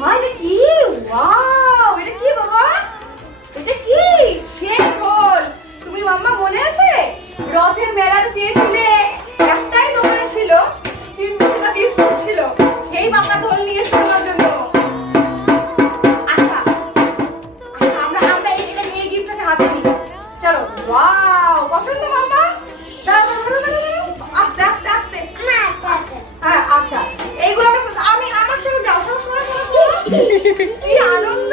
মা এটা কি? ওয়াও, এটা কি বাবা? এটা কি? শেষ হল। তুমি মাম্মা মনে আছে? রথের মেলাতে চেয়েছিলে, একটাই দোকানে ছিল, কিন্তু সেটা বিস্কুট ছিল। সেই বাবা ঢোল নিয়ে এসেছে তোমার জন্য। আচ্ছা, আমরা এটা নিয়ে গিফটটাকে হাতে নিই। চলো, ওয়াও, পছন্দ মাম্মা? দাঁড়াও, আস্তে আস্তে আস্তে। হ্যাঁ, আচ্ছা, এইগুলো আমি আমার সঙ্গে যাও, শোনো। কি আনন্দ!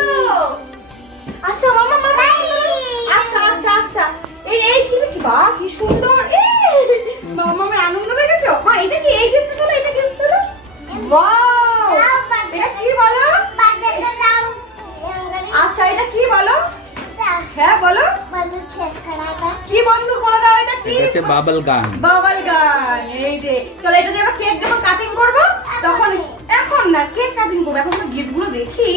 আচ্ছা মামা, আচ্ছা, এই কি বাহ, কি সুন্দর! মামা, আমি আনন্দ দেখেছো? মা, এটা কি? এই গিফট হলো, এটা গিফট হলো। ওয়াও, এটা কি বলো? আচ্ছা, এটা কি বলো? হ্যাঁ বলো। কি বন্ধু বলে দাও, এটা কি? এটা হচ্ছে বাবল গান। এই যে, চলো এটা দিয়ে আমরা কেক যখন কাটিং করব, তখন এখন না কেক কাটিং করব, এখন গিফট গুলো দেখি।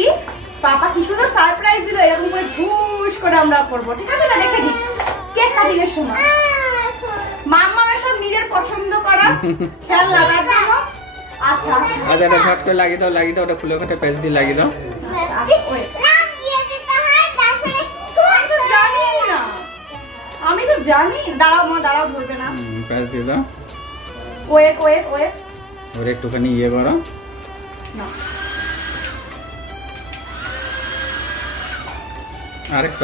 পাপা কি সুন্দর সারপ্রাইজ দিল, এরকম করে ধুস করে আমরা করব, ঠিক আছে? না রেখে দিই কেক কাটিং এর সময়। মাম্মা সব নিজের পছন্দ করা খেলনা রাখবো। আচ্ছা, আচ্ছা, এটা ঝট করে লাগিয়ে দাও, ওটা খুলে ওটা পেঁচ দিয়ে লাগিয়ে দাও। আমি তো জানি। দাঁড়াও মা, দাঁড়াও, ধরবে না। পেঁচ দিয়ে দাও। ওয়েট। ওর একটুখানি ইয়ে করো। না, আরেকটু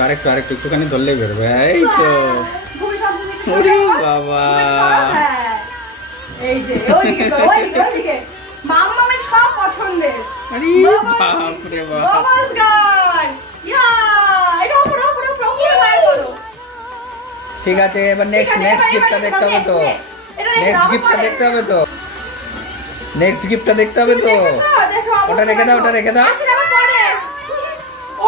একটুখানি ধরলেই বেরোবে। এই তো। ওরে বাবা, এই যে ওইদিকে মাম্মামের সব পছন্দের। আরে বাপ রে বাপ। বাবাস গান, এটা উপরে করো। ঠিক আছে, এবার নেক্সট গিফটটা দেখতে হবে তো। নেক্সট গিফটটা দেখতে হবে তো। ওটা রেখে দাও।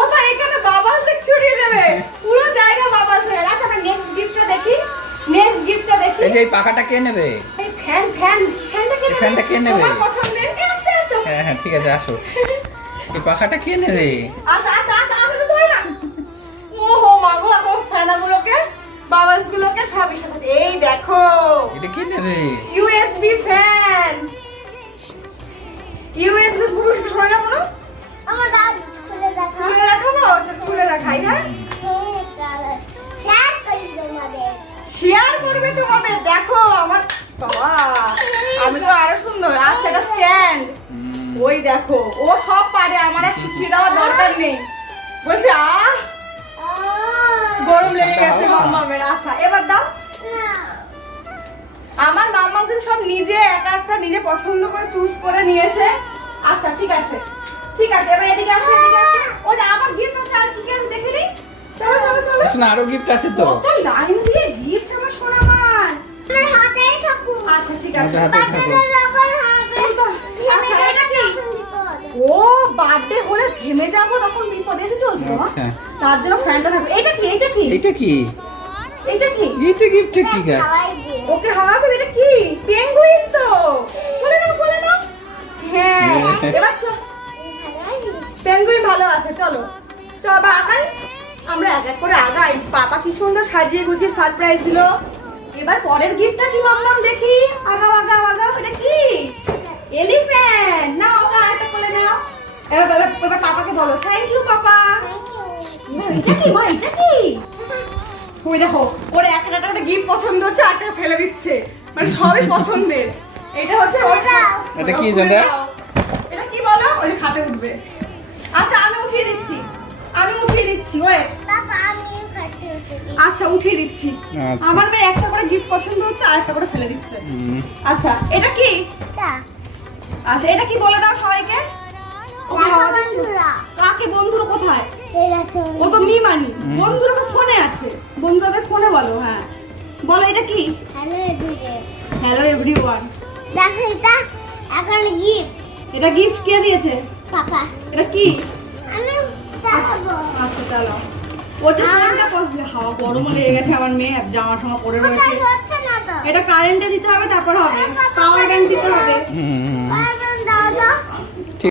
ওটা এখানে বাবাসে ছড়িয়ে দেবে, পুরো জায়গা বাবাসে। আচ্ছা, আমরা নেক্সট গিফটটা দেখি। এই যে এই পাখাটা কে নেবে? এই ফ্যানটা কে নেবে? তোমার পছন্দের। হ্যাঁ, ঠিক আছে, আসো। এই পাখাটা কে নেবে? আচ্ছা, আমি তো ধরে না। ওহো মা গো, এখন ফ্যানগুলোকে, বাবাসগুলোকে সবই সাজাচ্ছে। এই দেখো, এটা কে নেবে? USB fan. USB পুরো সরে যাবো না? খুলে দেখাবো? আচ্ছা, খুলে দেখাই। হ্যাঁ, শেয়ার করবে তোমাদের। দেখো আমার বাবা, আমি তো আরো সুন্দর। আচ্ছা, এটা স্ট্যান্ড। ওই দেখো, ও সব পারে, আমার আর শিখিয়ে দেওয়ার দরকার নেই। বলছে গরম লেগে গেছে মাম্মামের। আচ্ছা, এবার দাও। আমার মাম্মাম কিন্তু সব নিজে একটা নিজে পছন্দ করে চুজ করে নিয়েছে। আচ্ছা, ঠিক আছে, এবার এদিকে আসো। ও যে আমার গিফট আছে, আর কি দেখে নি। চলো। না, আরো গিফট আছে তো। কত লাইন দিয়ে গিফট আমার সোনা মার। আচ্ছা, ঠিক আছে। হাতে থাকো। আচ্ছা, এটা কি? ও বার্থডে হলে থেমে যাবো, তখন বিপদ এসে চলছে বাবা। আচ্ছা, তার জন্য ফ্যানটা থাকবে। এটা কি? এটা কি? এটা গিফট কি গা? ওকে হাওয়া দেবে। এটা কি? পেঙ্গুইন তো। বলে নাও। হ্যাঁ, এবার চল। পেঙ্গুইন ভালো আছে। চলো আবার আগাই। আমরা এক করে আগাই। পাপা কি সুন্দর সাজিয়ে গুছিয়ে সারপ্রাইজ দিল। এবার পরের গিফটটা কি মাম্মাম দেখি। আগাও। এটা কি? এলিফ্যান্ট। না, ওকে আরেকটা করে নাও। এবার পাপাকে বলো, থ্যাংক ইউ পাপা। এটা কি মা? এটা কি? ওই দেখো, ওর একটা গিফট পছন্দ হচ্ছে, আরটা ফেলে দিচ্ছে। মানে সবই পছন্দের। এটা হচ্ছে এটা কি জানো? এটা কি বলো? ওই খাতে উঠবে। আচ্ছা, আমি উঠিয়ে দিচ্ছি। ওয়েট। আচ্ছা, উঠিয়ে দিচ্ছি। আমার মেয়ে একটা করে গিফট পছন্দ হচ্ছে, আরেকটা করে ফেলে দিচ্ছে। আচ্ছা, এটা কি? আচ্ছা, এটা কি বলে দাও সবাইকে। কাকে? বন্ধুরা কোথায়? ও তো মিমানি। বন্ধুরা তো ফোনে আছে, বন্ধুদের ফোনে বলো। হ্যাঁ বলো, এটা কি? Hello everyone. দেখো, এটা গিফট। এটা গিফট কে দিয়েছে? পাপা। এটা কি? আমি চালাবো। আচ্ছা, চালাও। ওটা হাওয়া গরম লেগে গেছে, আমার মেয়ে জামা ঠামা পরে রয়েছে। এটা কারেন্টে দিতে হবে, তারপর হবে। পাওয়ার ব্যাংক দিতে হবে। দাদা